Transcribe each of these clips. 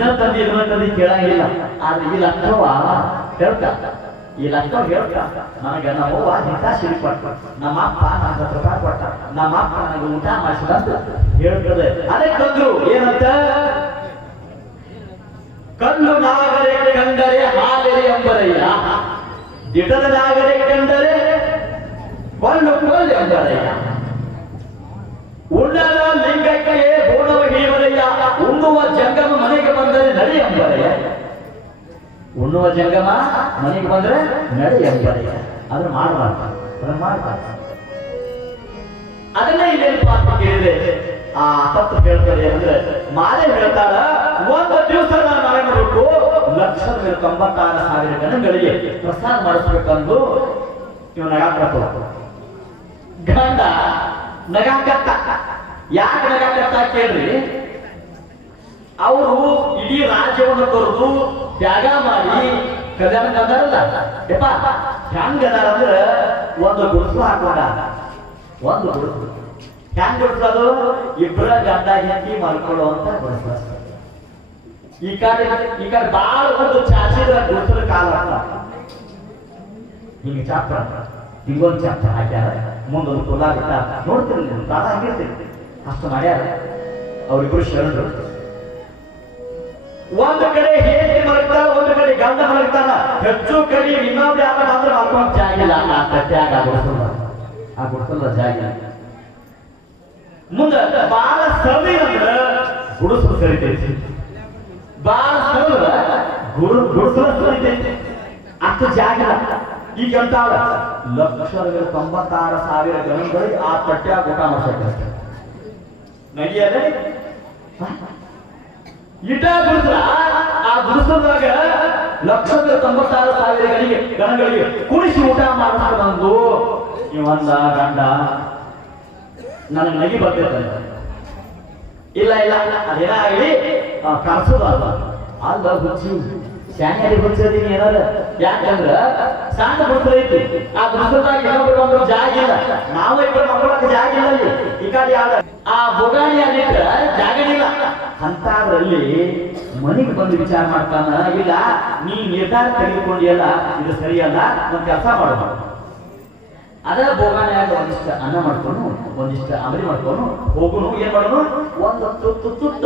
ಇದನ್ನ ತಂದಿ ಕೇಳಂಗಿಲ್ಲ. ಆದ್ರೆ ಈ ಲಕ್ಕವ ಹೇಳ್ತಾ, ಈ ಲಕ್ಕವ ಹೇಳ್ತಾ, ನನಗೆ ನಮ್ಮವ್ವ ಇಂಥ ಸಿರಿ ಕೊಟ್ಟ, ನಮ್ಮ ಅಪ್ಪ ನನಗೆ ಪ್ರಕಾರ ಕೊಟ್ಟ, ನಮ್ಮ ಅಪ್ಪ ನನಗೆ ಊಟ ಮಾಡಿಸಿದಂತ ಹೇಳ್ತದೆ. ಅದಕ್ಕಂದ್ರು ಏನಂತ, ಕಲ್ಲು ನಾಗರೆ ಕಂಡರೆ ಹಾಲೆರೆ ಎಂಬರಯ್ಯ, ದಿಟದ ನಾಗರೆ ಕಂಡರೆ ಕೊಲ್ಲು ಕೊಲ್ಲು ಎಂಬರಯ್ಯ, ಉಣ್ಣದ ಲಿಂಗಕ್ಕೆ ಬೋಣವ ಹಿಡಿವರಯ್ಯ, ಉಣ್ಣುವ ಜಂಗಮ ಮನೆಗೆ ಬಂದರೆ ನಡಿ ಎಂಬರಯ್ಯ, ಉಣ್ಣುವ ಜಂಗಮ ಮನೆಗೆ ಬಂದ್ರೆ ನಡಿ ಎಂಬರಯ್ಯ. ಅದನ್ನ ಮಾಡಬಾರ್ದು, ಅದನ್ನ ಮಾಡಬಾರ್ದು. ಅದನ್ನೇ ಇಲ್ಲೇನು ಪಾಪ ಕೇಳಿದೆ. ಆ ತತ್ವ ಹೇಳ್ತಾರೆ ಅಂದ್ರೆ, ಮಾಲೆ ಹೇಳ್ತಾರ, ಒಂದು ದಿವಸ ನಾವೇನ್ ಮಾಡಬೇಕು, 1,96,000 ಜನಗಳಿಗೆ ಪ್ರಸಾದ ಮಾಡಿಸ್ಬೇಕಂದು ಇವ್ ನಗಾಕತ್ತ. ಗಂಡ ನಗಾಕತ್ತ. ಯಾಕೆ ನಗಾಕತ್ತ ಕೇಳ್ರಿ, ಅವರು ಇಡೀ ರಾಜ್ಯವನ್ನು ತೊರೆದು ತ್ಯಾಗ ಮಾಡಿ ಕಲ್ಯಾಣ ಕಂದಾರಲ್ಲ, ಯಪ್ಪ ಹೆಂಗದಾರ ಅಂದ್ರೆ ಒಂದು ಗುಡಿಸಲು ಹಾಕೊಂಡ. ಒಂದು ಗುಡಿಸಲು ಹೆಂಗ್ ಗುಡಿಸೋದು, ಇಬ್ಬರ ಗಂಡ ಹೆಂಡತಿ ಮಲ್ಕೊಳ್ಳುವಂತ ಗುಡಿಸಲು. ಈ ಕಡೆ ಬಾಳ ಒಂದು ಚಾಚಿದ್ರ ಗುಡಿಸಲು ಕಾಲ ಹಿಂಗೆ ಚಾಪ್ರ, ಹಿಂಗೊಂದು ಚಾಪ್ರ ಹಾಕ್ಯಾರ, ಮುಂದೊಂದು ತುಲಾಗಿತ್ತ ನೋಡ್ತಿರ್ಲಿ, ಕಾಲ ಹಂಗಿರ್ತಿರ್ತಿ. ಅಷ್ಟು ಮಾಡ್ಯಾರ ಅವ್ರಿಬ್ರು ಶರಣರು. ಒಂದು ಕಡೆ ಹೇಗೆ ಮಲಗ್ತಾರ, ಒಂದು ಕಡೆ ಗಂಡ ಮಲಗ್ತಾನ. ಹೆಚ್ಚು ಕಡೆ ಇನ್ನೊಂದು ಯಾರ ಮಾತ್ರ ಮಲ್ಕೊಂಡ್ ಜಾಗಿಲ್ಲ. ಆ ತಟ್ಟ್ಯಾಗ ಆ ಗುಡಿಸಲ್ಲ ಜಾಗಿಲ್ಲ. ಮುಂದೆ ಬಾಳ ಸರಿ ಅಂದ್ರೆ ಗುಡಿಸಲು ಸರಿತೈತಿ, ಬಾಳ ಸರ ಗುಡಿಸಲು ಸರಿತೈತಿ. ಅಷ್ಟು ಜಾಗಿಲ್ಲ. ಈಗ ಅಂತ 1,96,000 ಜನಗಳಿಗೆ ಆ ತಟ್ಟ್ಯಾಗ ಊಟ ಮಾಡ್ಸಕ್ಕೆ ನಡಿಯದೆ ಇಟ ಗುಡಿಸಲ. ಆ ಗುಡಿಸಲ್ದಾಗ 1,96,000 ಜನಗಳಿಗೆ ಕುಡಿಸಿ ಊಟ ಮಾಡಿಸ್ಕೊಂಡ್ಬಂದು ಇವಂದ ಗಂಡ ನನಗೆ ನಗಿ ಬರ್ತಿರ್ತಾನೆ. ಇಲ್ಲ ಇಲ್ಲ ಅದೇನಾಗಲಿ ಕರ್ಸೋದು ಅಲ್ಲ, ಅಲ್ಲ ಹುಚ್ಚಿ ಶಾನ್ಯಾರಿ ಹುಚ್ಚದೀನಿ ಏನಾರ. ಯಾಕಂದ್ರ ಸಣ್ಣ ಗುಡಿಸಲು ಐತಿ, ಆ ಗುಡಿಸಲ್ದಾಗ ಇನ್ನೊಬ್ರು ಜಾಗ ಇಲ್ಲ, ನಾವು ಇಬ್ಬರು ಮಕ್ಕಳಕ್ಕೆ ಜಾಗ ಇಲ್ಲ ಅಲ್ಲಿ. ಈ ಕಡೆ ಆ ಬೊಗಾಣಿಯಾಗಿಟ್ಟ ಜಾಗನಿಲ್ಲ. ಅಂತದ್ರಲ್ಲಿ ಮನೆಗೆ ಬಂದು ವಿಚಾರ ಮಾಡ್ತಾನ, ಇಲ್ಲ ನೀ ನಿರ್ಧಾರ ತೆಗೆದುಕೊಂಡಿಯಲ್ಲ, ಇದು ಸರಿಯಲ್ಲ, ಒಂದ್ ಕೆಲಸ ಮಾಡಬಾರ್ದು. ಅದ ಬೋಗಾಣಿಯಾಗ ಒಂದಿಷ್ಟು ಅನ್ನ ಮಾಡ್ಕೊಂಡು, ಒಂದಿಷ್ಟು ಅಂಬಲಿ ಮಾಡ್ಕೊಂಡು ಹೋಗುನು. ಏನ್ ಮಾಡೋನು, ಒಂದು ತುತ್ತ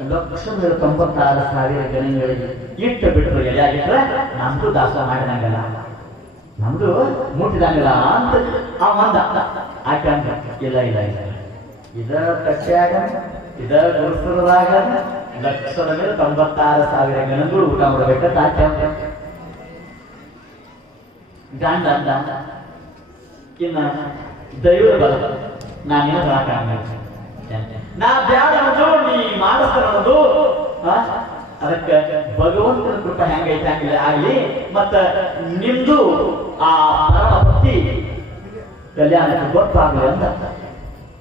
1,96,000 ಜನಗಳಿಗೆ ಇಟ್ಟು ಬಿಟ್ಟರು. ಎಲೆಯಾಗಿಟ್ರೆ ನಮ್ದು ದಾಸ ಮಾಡಿದಂಗಲ್ಲ, ನಮ್ದು ಮುಟ್ಟಿದಂಗಲ್ಲ ಅಂತ ಅವಂದ. ಆಕೆ ಅಂತ ಇಲ್ಲ ಇಲ್ಲ ಇಲ್ಲ, ಇದ ತಟ್ಟೆಯಾಗ ಇದ ಗುಡಿಸಲದಾಗ 1,96,000 ಜನಗಳು ಊಟ ಮಾಡ್ಬೇಕಂತ ಆಕೆ ಗಂಡ ಅಂದ. ಇನ್ನ ದೈವ ಬಲ ನಾನೇನು ಹೇಳಕ, ನಾ ಬ್ಯಾಡ ಅನ್ನೋದು ನೀ ಮಾಡಿಸ್ತಾರ ಅನ್ನೋದು. ಅದಕ್ಕೆ ಭಗವಂತನ ಕೃಪೆ ಹೆಂಗೈತೆ ಹಂಗಿಲ್ಲ ಆಗ್ಲಿ. ಮತ್ತ ನಿಮ್ದು ಆ ಪರಮ ಭಕ್ತಿ ಕಲ್ಯಾಣಕ್ಕೆ ಗೊತ್ತಾಗ್ಲಿ ಅಂತ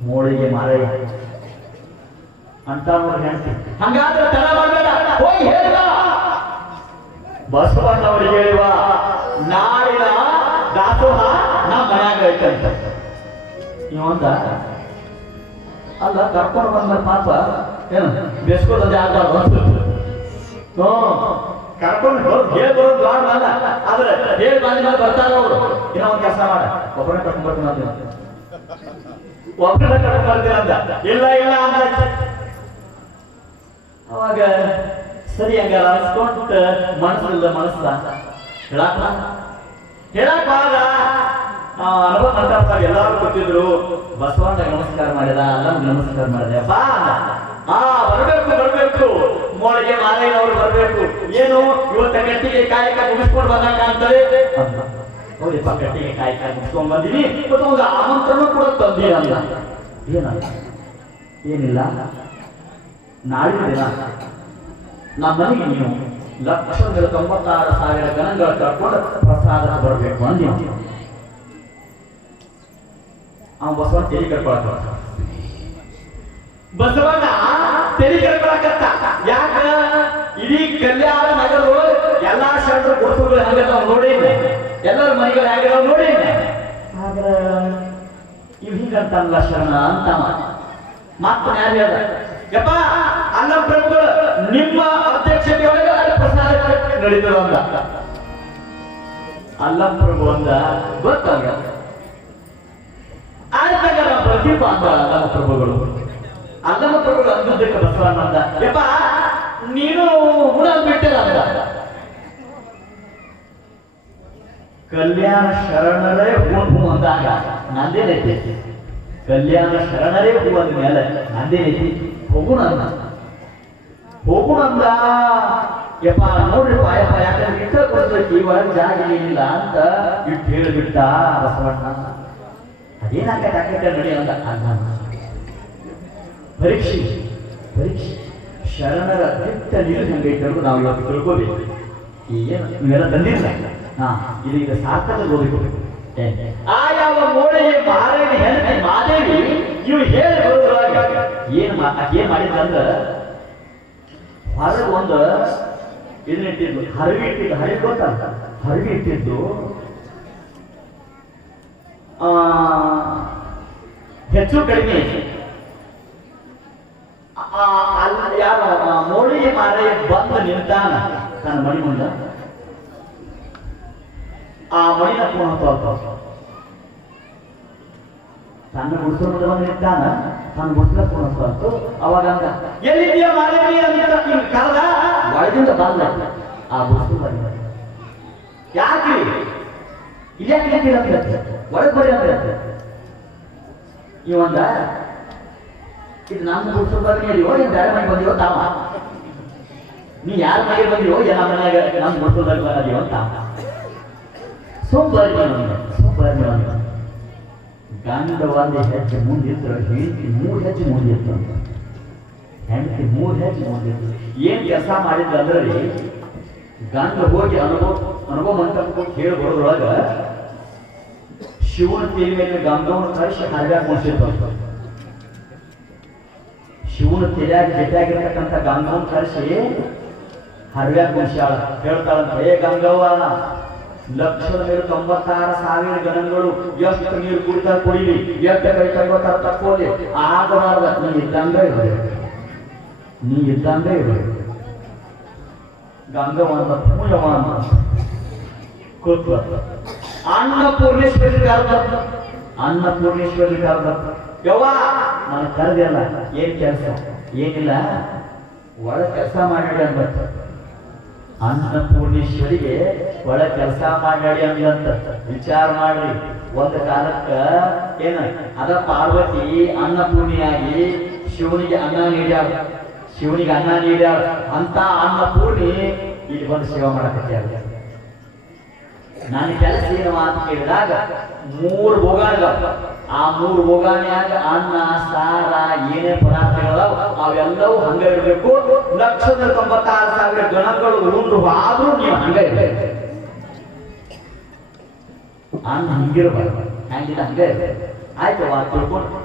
ಮೋಳಿಗೆ ಮಾರಯ್ಯ ಅಂತ ನೋಡಿ ಹೆಣ್ತಿ. ಹಂಗಾದ್ರೆ ತಡ ಮಾಡಬೇಡ, ಹೋಗಿ ಹೇಳಿವ ಬಸವಣ್ಣವ್ರಿಗೆ ಹೇಳಿವ, ನಾಳಿನ ದಾಸೋಹ ನಮ್ಮ ಮನ್ಯಾಗ ಐತಂತ. ಇವಂದ ಅಲ್ಲ ಕರ್ಕೊಂಡು ಬಂದ ಪಾಪ ಏನು ಬೇಸ್ಕೋದಂತೆ ಆಗ್ಬಾರ್ದು. ಕರ್ಕೊಂಡು ಹೇಳಿ ಬರೋದು ದ್ವಾರಲ್ಲ, ಆದ್ರೆ ಹೇಳಿ ಬಂದ ಮೇಲೆ ಬರ್ತಾರ ಅವರು. ಏನೋ ಒಂದ್ ಕೆಲಸ ಮಾಡ, ಒಬ್ಬರನ್ನ ಕರ್ಕೊಂಡ್ ಬರ್ತೀನಿ, ಒಬ್ಬರನ್ನ ಕರ್ಕೊಂಡ್ ಬರ್ತೀನಿ ಅಂದ. ಇಲ್ಲ ಇಲ್ಲ ಅಂದ. ಅವಾಗ ಸರಿ ಹಂಗಾರ ಅನ್ಸ್ಕೊಂಡ ಮನಸ್ಸಿಲ್ಲ ಮನಸ್ಸ ಹೇಳಕ್ ಆಗ ಅನುಭವ ಮಾತಾಡ್ತಾರೆ. ಎಲ್ಲಾರು ಗೊತ್ತಿದ್ರು, ಬಸವಣ್ಣ ನಮಸ್ಕಾರ ಮಾಡಿದ, ಅಲ್ಲ ನಮಸ್ಕಾರ ಮಾಡಿದೆ. ಬಾ ಬರ್ಬೇಕು ಮೋಳಿಗೆ ಮಾರಯ್ಯನವ್ರು ಬರ್ಬೇಕು. ಏನು ಇವತ್ತ ಕಟ್ಟಿಗೆ ಕಾಯಕ ಮುಗಿಸ್ಕೊಂಡು ಬಂದಾಗ ಅಂತಾರೆ. ಹೌದಪ್ಪ, ಕಟ್ಟಿಗೆ ಕಾಯಕ ಮುಗಿಸ್ಕೊಂಡ್ ಬಂದಿನಿ, ಒಂದು ಆಮಂತ್ರಣ ಕೂಡ ತಂದಿ ಅಲ್ಲ. ಏನಲ್ಲ ಏನಿಲ್ಲ, ನಾಳಿನ ದಿನ ನಮ್ಮ ಮನೆಗೆ ನೀವು 1,96,000 ಜನಗಳು ಕರ್ಕೊಂಡು ಪ್ರಸಾದ ಬರಬೇಕು ಅಂದಿ. ಅವ ಬಸವಣ್ಣ ತೆರಿ ಕರ್ಕೊಳಕ, ಬಸವಣ್ಣ ತೆರಿ ಕರ್ಕೊಳಕತ್ತ. ಯಾಕ ಇಡೀ ಕಲ್ಯಾಣ ನಗರ ಎಲ್ಲಾ ಶರಣರು ಗುರುಗಳು ಹಂಗ ನೋಡಿ, ಎಲ್ಲರ ಮನೆಗಳು ಹೇಗಿದಾವ ನೋಡಿ. ಆದ್ರ ಇವ್ ಹಿಂಗಂತಲ್ಲ ಶರಣ ಅಂತ ಮಾತ್ರ ಯಾರು ಹೇಳ್ದ. ಯಪ್ಪ ಅಲ್ಲ ಪ್ರಭುಗಳು, ನಿಮ್ಮ ನಡೀತದ ಅಂದ. ಅಲ್ಲಂ ಪ್ರಭು ಅಂದ ಗೊತ್ತಾಗ ಆಯ್ತಾಗ ಪ್ರದೀಪ ಅಂದ ಅಲ್ಲಮ ಪ್ರಭುಗಳು. ಅಲ್ಲಮ ಪ್ರಭುಗಳು ಅಂದದ್ದಕ್ಕೆ ಬಸವಣ್ಣ ಅಂದ, ಯಪ್ಪ ನೀನು ಗುಣ ಬಿಟ್ಟಿಲ್ಲ ಅಂದ. ಕಲ್ಯಾಣ ಶರಣರೇ ಹೂ ಅಂದಾಗ ನಂದೇನೈತಿ, ಕಲ್ಯಾಣ ಶರಣರೇ ಹೂ ಅಂದ ಮೇಲೆ ನಂದೇನೈತಿ, ಹೋಗುಣ ಅಂದ. ಹೋಗುಣ ಅಂದ. ಯಪ್ಪ ನೋಡ್ರಿ ಪಾಯಪ್ಪ, ಯಾಕಂದ್ರೆ ಇಟ್ಟ ಕೊಡ್ಬೇಕು ಈ ಒಳಗೆ ಜಾಗ ಇಲ್ಲ ಅಂತ ಇಟ್ಟು ಹೇಳಿಬಿಟ್ಟ ಬಸವಣ್ಣ. ಅದೇನಾಗತ್ತೆ ನಡಿ ಅಂದ. ಪರೀಕ್ಷೆ ಪರೀಕ್ಷೆ ಶರಣರ ದಿಟ್ಟ ನೀರು ಹಂಗೈತರು ನಾವು ಇವತ್ತು ತಿಳ್ಕೋಬೇಕು. ಏನು ನೀವೆಲ್ಲ ತಂದಿಲ್ಲ, ಇದೀಗ ಸಾರ್ಥಕ ಹೋಗ್ಬೇಕು. ಆ ಯಾವ ಮೋಳೆಯ ಮಾರೇನ ಹೆಣ್ಣೆ ಮಾದೇವಿ ಇವು ಹೇಳಿ ಬರುವಾಗ ಏನ್ ಮಾಡಿದ್ರಂದ್ರ ಹೊರಗೆ ಒಂದು ಇದನ್ನಿಟ್ಟಿದ್ದು, ಹರವಿ ಇಟ್ಟಿದ್ದು. ಹರಿವಿ ಗೊತ್ತಂತ, ಹರವಿ ಇಟ್ಟಿದ್ದು ಹೆಚ್ಚು ಕಡಿಮೆ ಯಾರ ಮೋಳಿಗೆ ಮಾರೆಯ ಬಂದು ನಿಂತಾನ ತನ್ನ ಮಣಿ ಮುಂದ. ಆ ಮಣಿನ ಪೂರ್ಣ ತನ್ನ ಗುಡಿಸೋ ಮುಂದೆ ಬಂದು ನಿಂತಾನ, ತನ್ನ ಗುಡಿಸಲ ಪೂರ್ಣ ಅವಾಗ ಅಂತ ಎಲ್ಲಿದೆಯಾ ಮಾರೇವಿ ಅಂತ ಕರೆದ. ಒಳಗಿಂದ ಬಂದ ಆ ಗುಡಿಸಲು ಬನ್ನಿ, ಯಾಕೆ ಇಲ್ಯಾಕೆ ನಿಂತಿರಂತ ಒಳಗೆ ಬರ್ರಿ ಅಂತ ಇವಂದ. ಇದು ನಮ್ಮ ಗುಡಿಸಲು ಬರ್ರಿ ಅದಿಯೋ ಏನ್ ಬೇರೆ ಮನೆಗೆ ಬಂದಿವೋ ತಾಮ, ನೀ ಯಾರ ಮನೆಗೆ ಬಂದಿವೋ ಎಲ್ಲ ಮನೆಯಾಗ ನಮ್ಮ ಗುಡಿಸಲು ಬರದಿಯೋ ಅಂತ ಸೋಂಬಾರಿ ಗಂಡ ಒಂದು ಹೆಜ್ಜೆ ಮುಂದಿದ್ರು, ಹೆಂಡತಿ 3 ಹೆಜ್ಜೆ ಮುಂದಿತ್ತು ಅಂತ. ಹೆಂಡತಿ 3 ಹೆಜ್ಜೆ ಮುಂದಿತ್ತು. ಏನ್ ಕೆಲಸ ಮಾಡಿದ್ದಂದ್ರೆ ರೀ, ಗಂಡ ಹೋಗಿ ಅನುಭವ ಮಂಟಪಕ್ಕೆ ಹೋಗಿ ಹೇಳಿ ಬರೋದ್ರೊಳಗ ಶಿವನ ತೇಲಿ ಮೇಲೆ ಗಂಗವನ್ನು ಕಳಿಸಿ ಹರಿವ್ಯಾಗ ಮುಗಿಸಿರ್ತ. ಶಿವನ ತಲೆಯಾಗಿ ಜೊತೆಯಾಗಿರ್ತಕ್ಕಂಥ ಗಂಗವನ್ನು ಕಳಿಸಿ ಹರಿವ್ಯಾಗ ಮುಗಿಸ್ಯಾಳ. ಹೇಳ್ತಾಳಂತ, ಹೇ ಗಂಗವ್ವ, 1,96,000 ಗಣಗಳು ಎಷ್ಟು ನೀರು ಕುಡಿತಾರೆ ಕುಡಿಲಿ, ಎಷ್ಟು ಕೈ ಕೈಗೋತಾರ ತಕ್ಕೋಲಿ, ಆಗಬಾರ್ದ. ನೀ ಇದ್ದಂಗ ಇರಬೇಕು, ನೀ ಇದ್ದಂಗ ಇರಬೇಕು. ಗಂಗವಂತ ಪೂಜವಾನ ಕೂತ್ಲ. ಅನ್ನಪೂರ್ಣೇಶ್ವರಿ ಕರ್ದ, ಅನ್ನಪೂರ್ಣೇಶ್ವರಿ ಕರ್ದ. ಯವ್ವ ನಾನು ಕರೆದಿಲ್ಲ, ಏನ್ ಕೆಲಸ? ಏನಿಲ್ಲ, ಒಳ ಕೆಲಸ ಮಾಡಿ ಅಂಬತ್ತ. ಅನ್ನಪೂರ್ಣೇಶ್ವರಿಗೆ ಒಳ ಕೆಲಸ ಮಾಡಿ ಅಂದಂತ ವಿಚಾರ ಮಾಡ್ರಿ. ಒಂದು ಕಾಲಕ್ಕ ಏನ ಅದ ಪಾರ್ವತಿ ಅನ್ನಪೂರ್ಣಿಯಾಗಿ ಶಿವನಿಗೆ ಅನ್ನ ನೀಡ್ಯಾಳ, ಶಿವನಿಗೆ ಅನ್ನ ನೀಡ್ಯಾಳ. ಅಂತ ಅನ್ನಪೂರ್ಣಿ ಇಲ್ಲಿ ಬಂದು ಸೇವೆ ಮಾಡಕತ್ಯಾಳ. ನನ್ನ ಕೆಲಸ ಏನು ಅಂತ ಕೇಳಿದಾಗ 3 ಭೋಗಾನ, ಆ 3 ಭೋಗಾನ್ಯಾಗ ಅನ್ನ ಸಾರ ಏನೇ ಪದಾರ್ಥಗಳದಾವ ಅವೆಲ್ಲವೂ ಹಂಗ ಇರಬೇಕು. 1,96,000 ಗಣಗಳು ಉಂಡು ಆದ್ರೂ ನೀವು ಹಂಗ ಇರಬೇಕು. ಅನ್ನ ಹಿಂಗಿರ್ಬಾರ್ದು, ಹಂಗಿಲ್ಲ ಹಂಗ ಇರ್ಬೇಕು. ಆಯ್ತು ತಿಳ್ಕೊಂಡು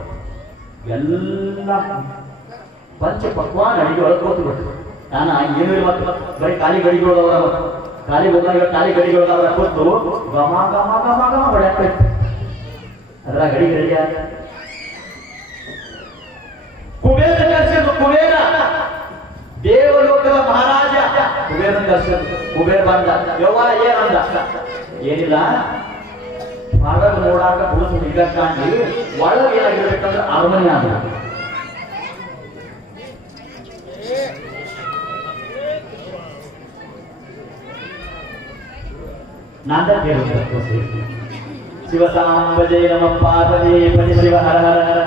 ಎಲ್ಲ ಪಂಚ ಪಕ್ವಾನ ಅಡಿಗೆ ಒಳಗೆ ಕೂತ್ಬಿಟ್ಟು ನಾನು ಏನು ಇವತ್ತು ಬರೀ ಖಾಲಿ ಗಡಿಗಳದವರ ಖಾಲಿ ಹೋದಾಗ ಖಾಲಿ ಗಡಿಗಳದವರ ಕೂತು ಗಮ ಗಮ ಗಮ ಗಮ ಹೊಡ್ಯಾಕೈತಿ. ಅದ್ರ ಗಡಿ ಗಡಿಯ ಕುಬೇರ ದರ್ಶನ, ಕುಬೇರ ದೇವಲೋಕದ ಮಹಾರಾಜ ಕುಬೇರ ದರ್ಶನ. ಕುಬೇರ ಬಂದ, ಯವ್ವ ಏನಂದ? ಏನಿಲ್ಲ, ಹೊರಗೆ ನೋಡಾಕ ಕೂಸು ನಿಗಕ್ಕಾಂಡಿ ಒಳಗೆ ಏನಾಗಿರ್ಬೇಕಂದ್ರೆ ಅರಮನೆ ಆದ. ನಾದ ಕೇಳಿದ ಶಿವ ಸಾಂಬ ಜಯ ನಮ ಪಾರ್ವತಿ ಪತಿ ಶಿವ ಹರ ಹರ ಹರ.